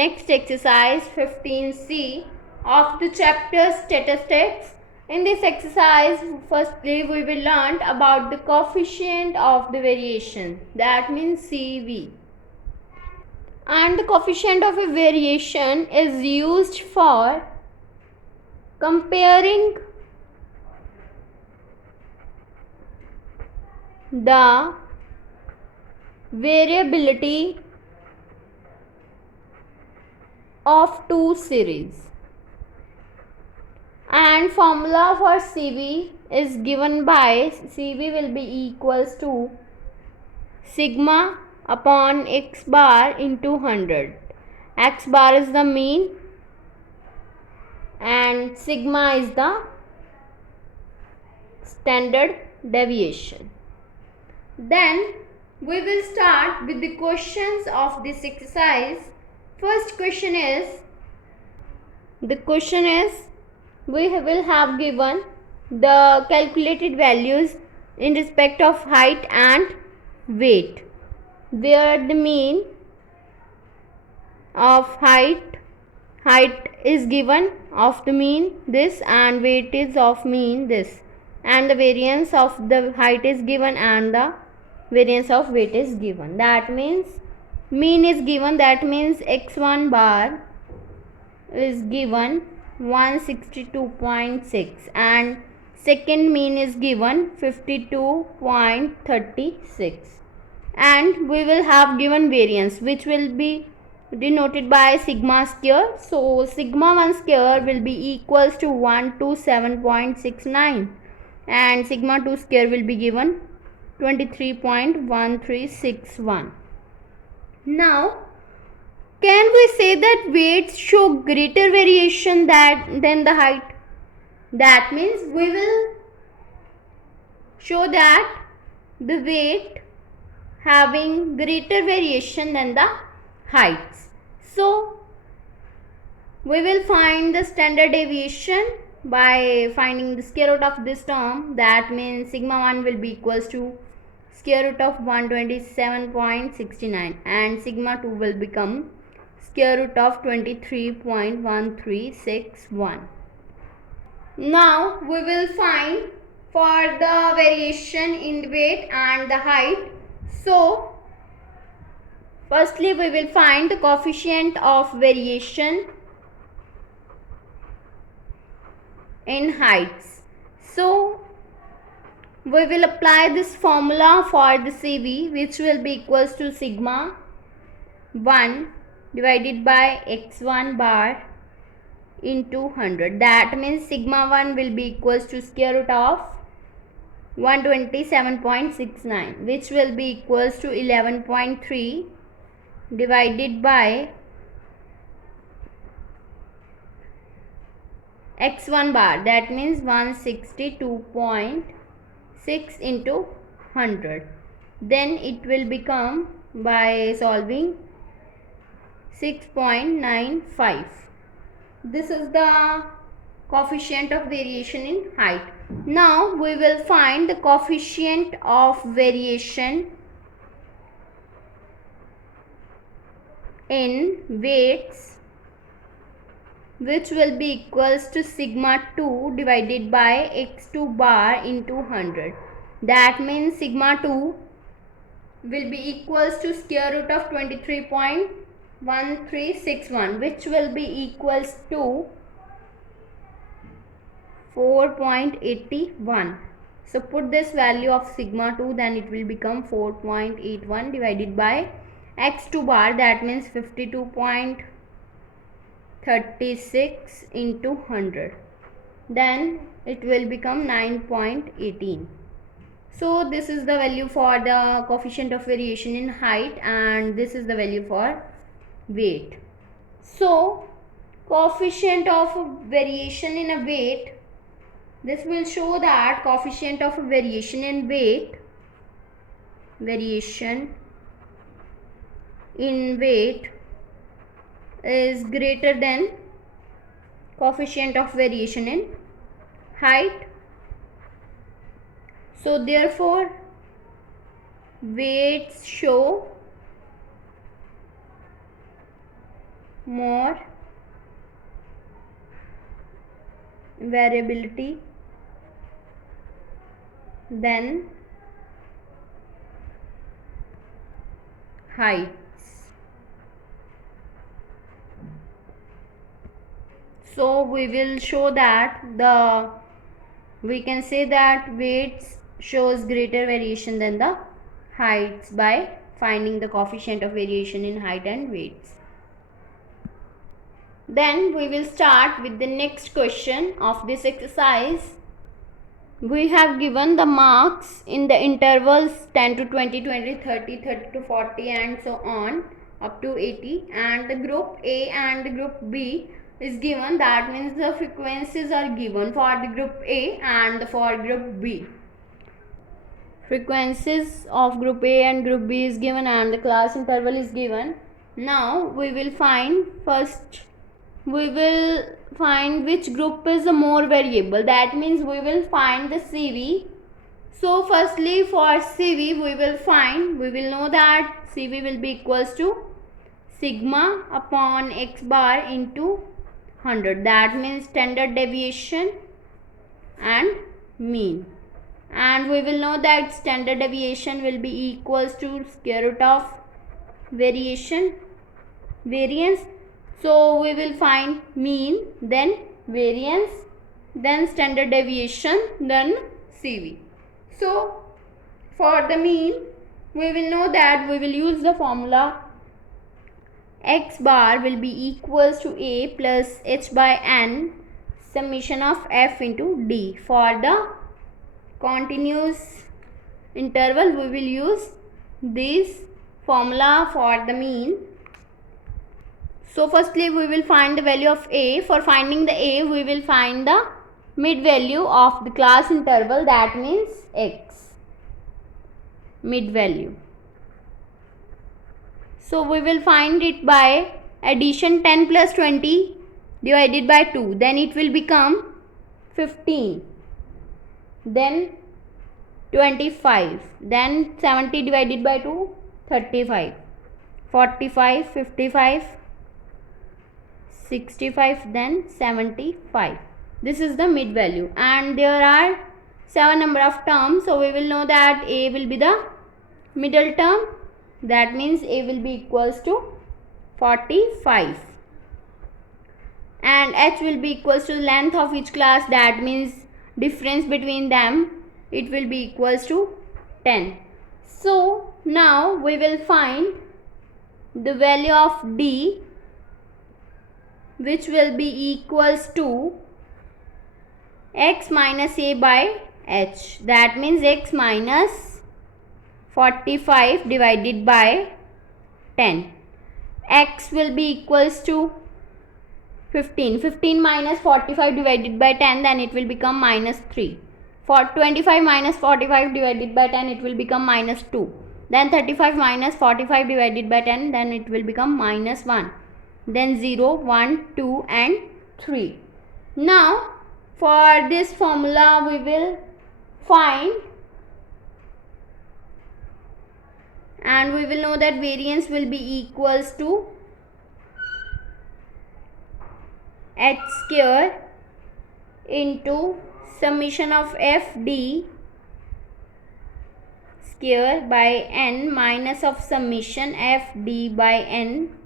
next exercise 15C of the chapter statistics. In this exercise, firstly we will learn about the coefficient of the variation, that means CV. And the coefficient of a variation is used for comparing the variability of two series. And formula for CV is given by CV will be equals to sigma upon x bar into 100. X bar is the mean and sigma is the standard deviation. Then we will start with the questions of this exercise. First question is, we will have given the calculated values in respect of height and weight, where the mean of height is given of the mean this, and weight is of mean this, and the variance of the height is given and the variance of weight is given. That means mean is given, that means x1 bar is given 162.6 and second mean is given 52.36, and we will have given variance which will be denoted by sigma square. So sigma 1 square will be equals to 127.69 and sigma 2 square will be given 23.1361. Now can we say that weights show greater variation than the height? That means we will show that the weight having greater variation than the heights. So we will find the standard deviation by finding the square root of this term. That means sigma 1 will be equals to square root of 127.69 and sigma 2 will become square root of 23.1361. Now we will find for the variation in weight and the height. So firstly we will find the coefficient of variation in heights. So we will apply this formula for the CV, which will be equals to sigma 1 divided by x1 bar into 100. That means sigma 1 will be equals to square root of 127.69, which will be equals to 11.3 divided by x1 bar, that means 162.6 into 100. Then it will become, by solving, 6.95. This is the coefficient of variation in height. Now we will find the coefficient of variation in weights, which will be equals to sigma 2 divided by x2 bar into 100. That means sigma 2 will be equals to square root of 23.1361, which will be equals to 4.81. So put this value of sigma 2, then it will become 4.81 divided by x2 bar, that means 52.36 into 100. Then it will become 9.18. So this is the value for the coefficient of variation in height and this is the value for weight. So coefficient of variation in a weight, this will show that coefficient of variation in weight is greater than coefficient of variation in height. So therefore weights show more variability than heights. So we will show that we can say that weights shows greater variation than the heights by finding the coefficient of variation in height and weights. Then we will start with the next question of this exercise. We have given the marks in the intervals 10 to 20, 20 to 30, 30 to 40 and so on up to 80, and the group A and the group B is given. That means the frequencies are given for the group A and for group B. Frequencies of group A and group B is given and the class interval is given. Now we will find which group is the more variable. That means we will find the CV. So firstly for CV we will know that CV will be equals to sigma upon x bar into 100. That means standard deviation and mean. And we will know that standard deviation will be equals to square root of variance. So we will find mean, then variance, then standard deviation, then CV. So for the mean we will know that we will use the formula x bar will be equals to a plus h by n summation of f into d. For the continuous interval we will use this formula for the mean. So firstly we will find the value of a. For finding the a we will find the mid value of the class interval, that means x, mid value. So we will find it by addition 10 plus 20 divided by 2, then it will become 15, then 25, then 70 divided by 2, 35, 45, 55, 65, then 75. This is the mid value, and there are 7 number of terms. So we will know that a will be the middle term, that means a will be equals to 45, and h will be equals to the length of each class, that means difference between them, it will be equals to 10. So now we will find the value of d, which will be equals to x minus a by h, that means x minus 45 divided by 10. X will be equals to 15. 15 minus 45 divided by 10, then it will become minus 3. For 25 minus 45 divided by 10, it will become minus 2. Then 35 minus 45 divided by 10, then it will become minus 1. Then 0, 1, 2 and 3. Now for this formula we will find, and we will know that variance will be equals to h square into summation of fd square by n minus of summation fd by n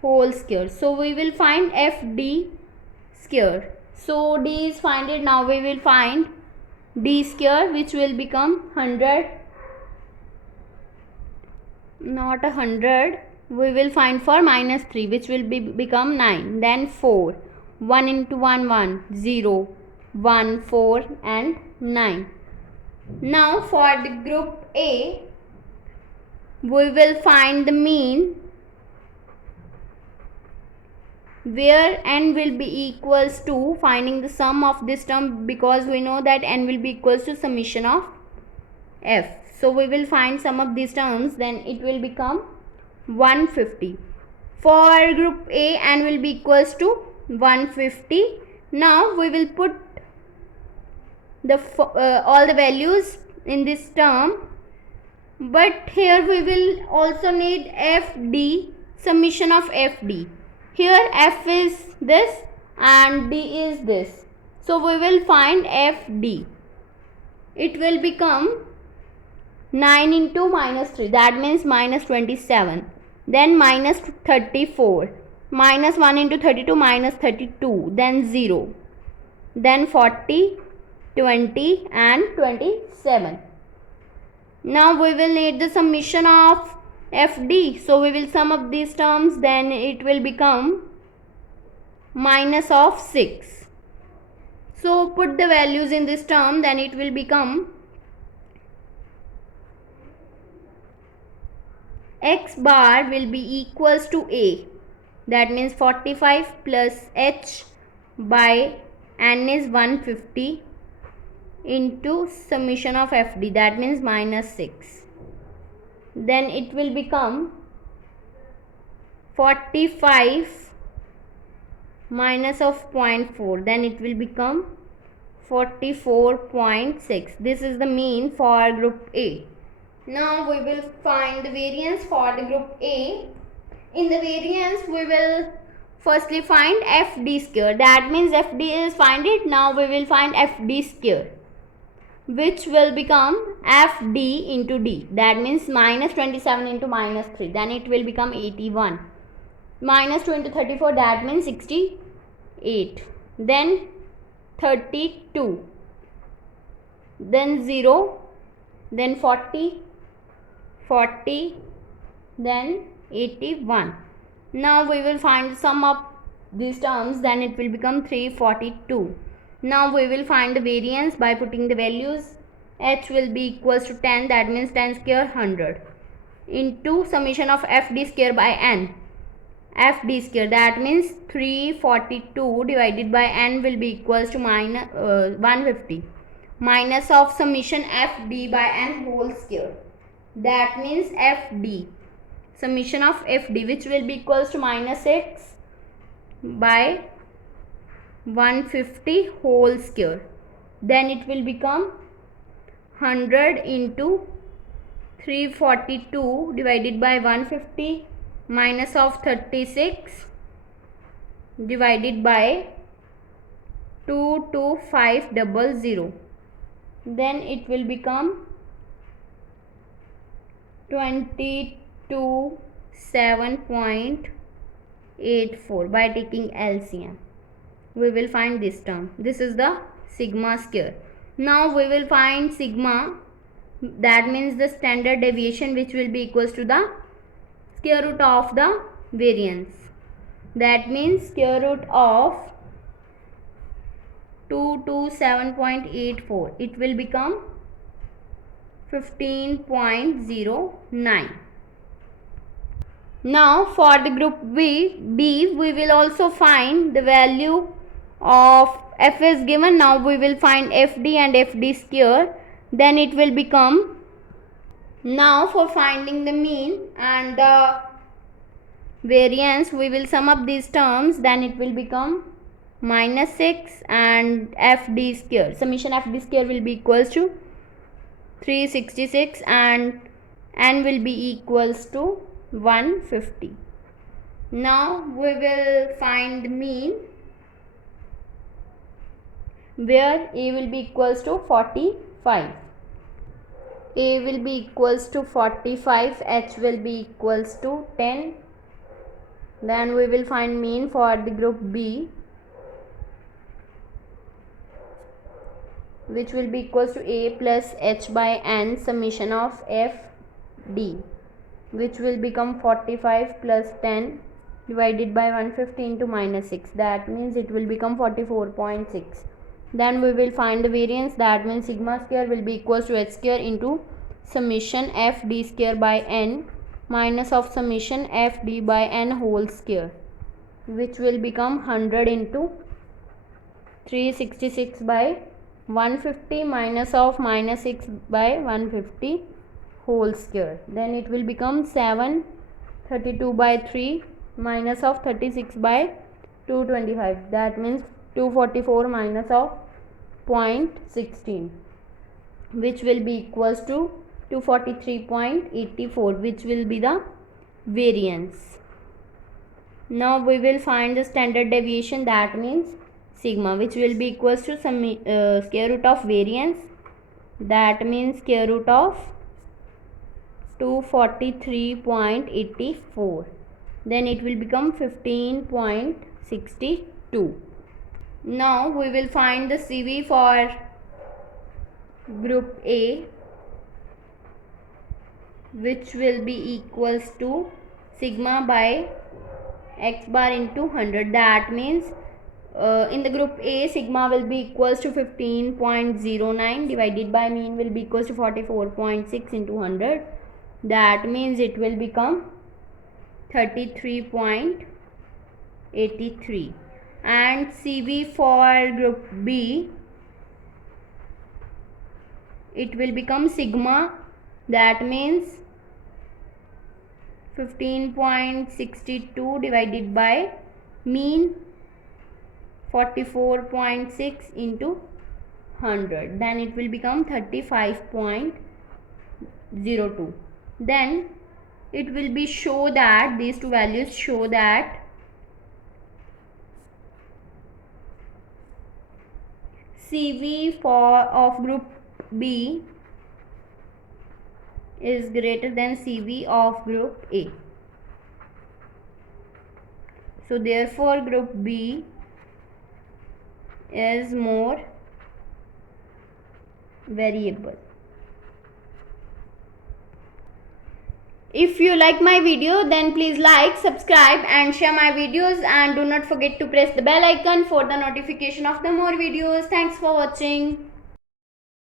whole square. So we will find fd square. So d is find it. Now we will find d square, which will become 100, not 100, we will find for minus 3, which will become 9, then 4, 1 into 1, 1, 0, 1, 4 and 9. Now for the group A we will find the mean, where n will be equals to finding the sum of this term, because we know that n will be equals to summation of f. So we will find sum of these terms, then it will become 150. For group A, n will be equals to 150. Now we will put the all the values in this term, but here we will also need fd, summation of fd. Here f is this and d is this. So we will find fd. It will become 9 into minus 3, that means minus 27. Then minus 34. Minus 1 into 32, minus 32. Then 0. Then 40, 20 and 27. Now we will need the summation of fd. So we will sum up these terms. Then it will become minus of 6. So put the values in this term. Then it will become x bar will be equals to a. That means 45 plus h by n is 150 into summation of fd, that means minus 6. Then it will become 45 minus of 0.4, then it will become 44.6. This is the mean for group A. Now we will find the variance for the group A. In the variance we will firstly find fd square, that means fd is find it. Now we will find fd square, which will become fd into d, that means minus 27 into minus 3, then it will become 81. Minus 2 into 34, that means 68. Then 32. Then 0. Then 40. 40. Then 81. Now we will find the sum of these terms, then it will become 342. Now we will find the variance by putting the values. H will be equals to 10, that means 10 square 100 into summation of fd square by n. Fd square, that means 342 divided by n will be equals to minus 150 minus of summation fd by n whole square, that means fd summation of fd, which will be equals to minus 6 by 150 whole square. Then it will become 100 into 342 divided by 150 minus of 36 divided by 22500. Then it will become 27.84 by taking LCM. We will find this term. This is the sigma square. Now we will find sigma, that means the standard deviation, which will be equals to the square root of the variance. That means square root of 227.84. It will become 15.09. Now for the group B, we will also find the value of f is given. Now we will find fd and fd square. Then it will become, now for finding the mean and the variance, we will sum up these terms. Then it will become minus 6 and fd square. Summation fd square will be equals to 366 and n will be equals to 150. Now we will find the mean, where a will be equals to 45. A will be equals to 45, h will be equals to 10. Then we will find mean for the group B, which will be equals to a plus h by n summation of f d, which will become 45 plus 10 divided by 150 into minus 6, that means it will become 44.6. Then we will find the variance, that means sigma square will be equals to h square into summation f d square by n minus of summation f d by n whole square, which will become 100 into 366 by 150 minus of minus 6 by 150 whole square. Then it will become 732 by 3 minus of 36 by 225, that means 244 minus of 0.16, which will be equals to 243.84, which will be the variance. Now we will find the standard deviation, that means sigma, which will be equals to some square root of variance, that means square root of 243.84. Then it will become 15.62. Now we will find the CV for group A, which will be equals to sigma by x bar into 100. That means in the group A, sigma will be equals to 15.09 divided by mean will be equals to 44.6 into 100. That means it will become 33.83. And CV for group B, it will become sigma, that means 15.62 divided by mean 44.6 into 100. Then it will become 35.02. Then it will be show that these two values show that CV of group B is greater than CV of group A. So therefore group B is more variable. If you like my video, then please like, subscribe and share my videos, and do not forget to press the bell icon for the notification of the more videos. Thanks for watching.